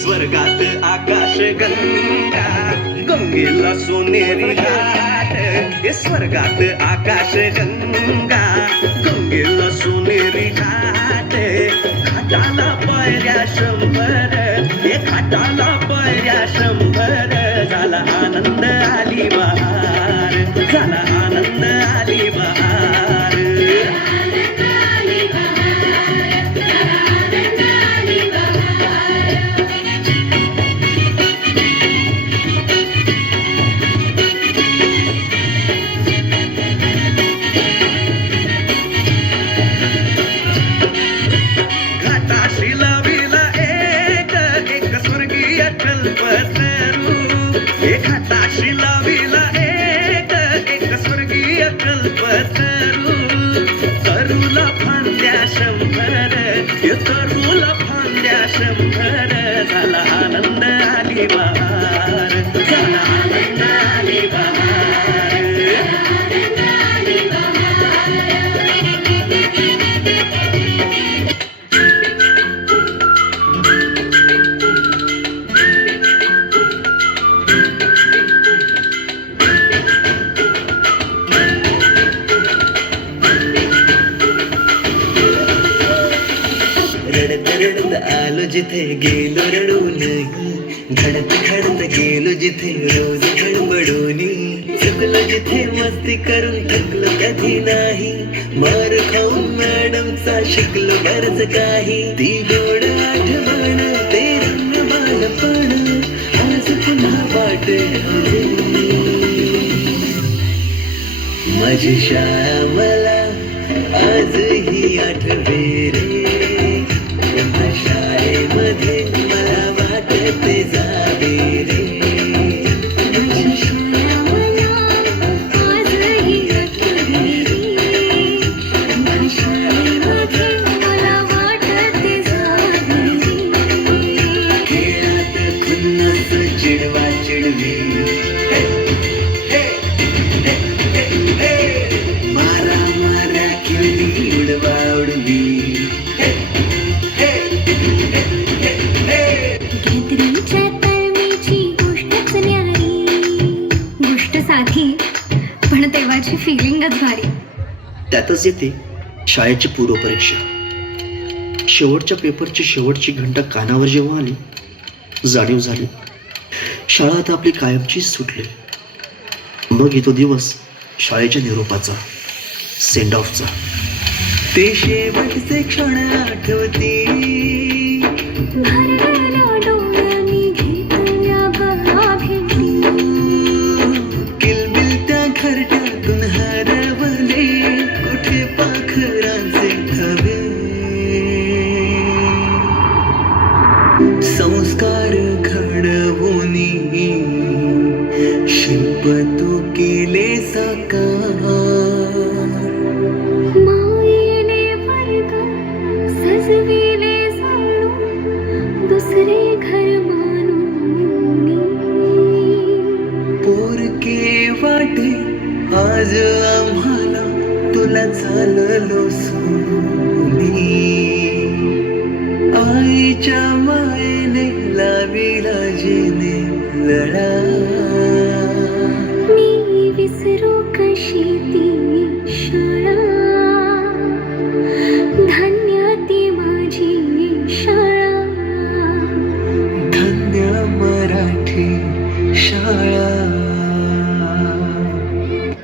स्वर्गात आकाश गंगा गंगेला सोनेरी घाट हे स्वर्गात आकाश गंगा गंगेला सोनेरी घाट घाटाला पायऱ्या 100 हे घाटाला पायऱ्या 100 झाला आनंद आली बहार झाला आनंद आली बहार घाटाशी लाविला एक स्वर्गीय कल्पतरू तरुला फांद्या 100 तरुला फांद्या 100 झाला आनंद आली बहार झाला आनंद आली बहार रडत आलो जिथे गेलो रडून घडत घडत गेलो जिथे रोज खडबडून चुकलो जिथे मस्ती करून थकलो कधी नाही मार खाऊन मॅडमचा शिकलो बरंच काही ती गोड आठवण ते रंग बालपण आज पुन्हा वाटे माझी शाळा मला आजही आठवे रे शाळेमध्ये मला वाटते जावे रे खेळात खुन्नस चिडवा चिडवी मारा मारा खेळली उडवा उडवी पण तेव्हाची फिलिंगच भारी. त्यातच येते शाळेची पूर्वपरीक्षा. शेवटच्या पेपरची शेवटची घंटा कानावर जेव्हा आली जाणीव झाली शाळा आता आपली कायमचीच सुटली. मग येतो दिवस शाळेच्या निरोपाचा, सेंड ऑफचा. ते शेवटचे क्षण आठवते